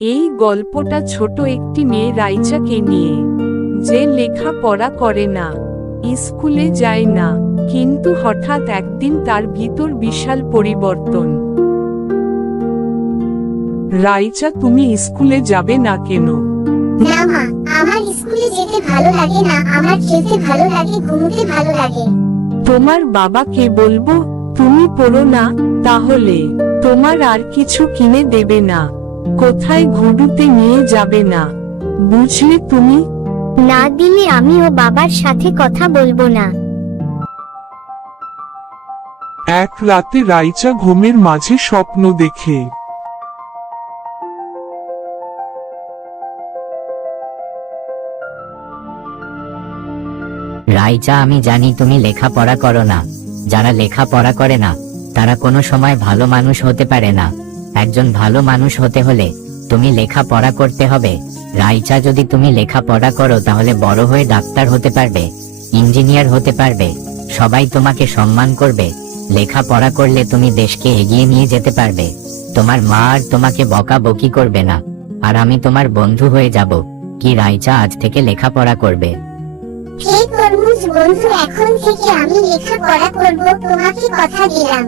এই গল্পটা ছোট একটি মেয়ে রাইচাকে নিয়ে, যে লেখাপড়া করে না, স্কুলে যায় না, কিন্তু হঠাৎ একদিন তার ভিতর বিশাল পরিবর্তন। রাইচা, তুমি স্কুলে যাবে না কেন? না মা, আমার স্কুলে যেতে ভালো লাগে না, আমার খেলতে ভালো লাগে, ঘুমোতে ভালো লাগে। তোমার বাবাকে বলবো তুমি পড়ো না, তাহলে তোমার আর কিছু কিনে দেবে না, কোথায় ঘুরতে নিয়ে যাবে না, বুঝলে তুমি? না দিলে আমি ও বাবার সাথে কথা বলবো না। এক রাতে রাইচা ঘুমের মাঝে স্বপ্ন দেখে। রাইচা, আমি জানি তুমি লেখাপড়া করো না। যারা লেখাপড়া করে না তারা কোনো সময় ভালো মানুষ হতে পারে না। একজন ভালো মানুষ হতে হলে তুমি লেখাপড়া করতে হবে। রাইচা, যদি তুমি লেখাপড়া করো তাহলে বড় হয়ে ডাক্তার হতে পারবে, ইঞ্জিনিয়ার হতে পারবে, সবাই তোমাকে সম্মান করবে। লেখাপড়া করলে তুমি দেশকে এগিয়ে নিয়ে যেতে পারবে। তোমার মা আর তোমাকে বকাবকি করবে না, আর আমি তোমার বন্ধু হয়ে যাব। কি রাইচা, আজ থেকে লেখাপড়া করবে? হে তরমুজ বন্ধু, এখন থেকে আমি লেখাপড়া করব, তোমাকে কথা দিলাম।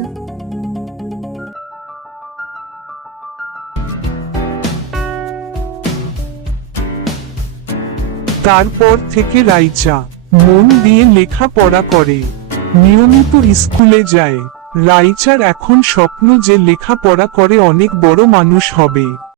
তারপর থেকে রাইচা মন দিয়ে লেখাপড়া করে, নিয়মিত স্কুলে যায়। রাইচার এখন স্বপ্ন যে লেখাপড়া করে অনেক বড় মানুষ হবে।